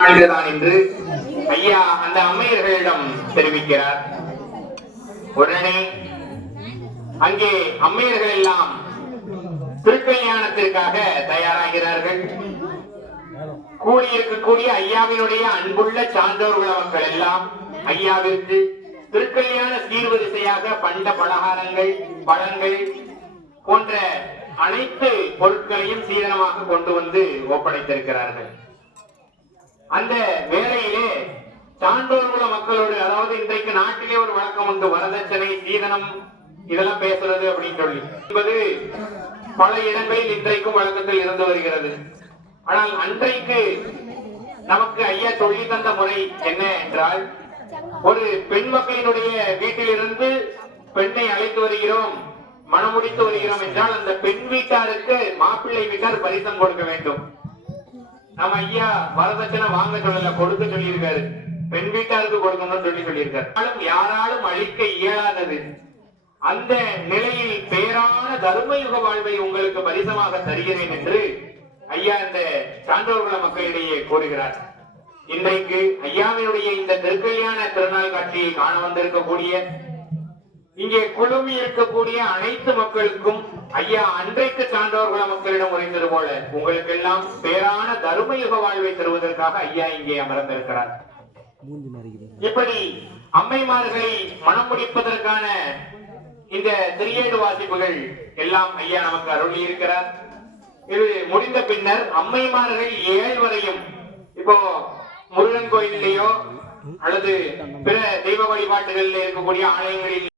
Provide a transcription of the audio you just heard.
தான் என்று ஐயா அந்த அம்மையர்களிடம் தெரிவிக்கிறார். உடனே அங்கே அம்மையர்கள் எல்லாம் திருக்கல்யாணத்திற்காக தயாராகிறார்கள். கூடியிருக்கக்கூடிய ஐயாவினுடைய அன்புள்ள சான்றோர்கள மக்கள் எல்லாம் ஐயாவிற்கு திருக்கல்யாண சீர்வரிசையாக பண்ட பலகாரங்கள், பழங்கள் போன்ற அனைத்து பொருட்களையும் சீதனமாக கொண்டு வந்து ஒப்படைத்திருக்கிறார்கள். அந்த வேளையிலே சான்றோர்குல மக்களோடு, அதாவது இன்றைக்கு நாட்டிலே ஒரு வழக்கம் உண்டு, வரதட்சணை, சீதனம் இதெல்லாம் பேசுறது அப்படின்னு சொல்லி என்பது பல இடங்களில் இன்றைக்கும் வழக்கத்தில் இருந்து வருகிறது. ஆனால் அன்றைக்கு நமக்கு ஐயா சொல்லி தந்த முறை என்ன என்றால், ஒரு பெண் மக்களினுடைய வீட்டிலிருந்து பெண்ணை அழைத்து வருகிறோம், மணமுடித்து வருகிறோம் என்றால் அந்த பெண் வீட்டாருக்கு மாப்பிள்ளை வீட்டார் பரிசம் கொடுக்க வேண்டும். நம்ம ஐயா வரதட்சணை வாங்க சொல்லல, கொடுக்க சொல்லியிருக்காரு. பெண் வீட்டாருக்கு கொடுக்கணும்னு சொல்லியிருக்காரு. யாராலும் அழிக்க இயலாதது. அந்த நிலையில் பேரான தர்மயுக வாழ்வை உங்களுக்கு பரிசமாக தருகிறேன் என்று ஐயா இந்த சான்றோர்கள மக்களிடையே கூறுகிறார். இன்றைக்கு ஐயாவினுடைய இந்த திருக்கல்யாண திருநாள் காட்சியை காண வந்திருக்கக்கூடிய, இங்கே குழுமி இருக்கக்கூடிய அனைத்து மக்களுக்கும் ஐயா அன்றைக்கு சான்றோர்கள மக்களிடம் உரைத்தது போல உங்களுக்கு எல்லாம் பேரான தர்மயுக வாழ்வை தருவதற்காக ஐயா இங்கே அமர்ந்திருக்கிறார். இப்படி அம்மைமார்களை மனம் முடிப்பதற்கான இந்த திரியேடு வாசிப்புகள் எல்லாம் ஐயா நமக்கு அருளி இருக்கிறார். இது முடிந்த பின்னர் அம்மைமார்கள் 7 வரையும், இப்போ முருகன் கோயிலையோ அல்லது பிற தெய்வ வழிபாட்டுகளில் இருக்கக்கூடிய ஆலயங்களில்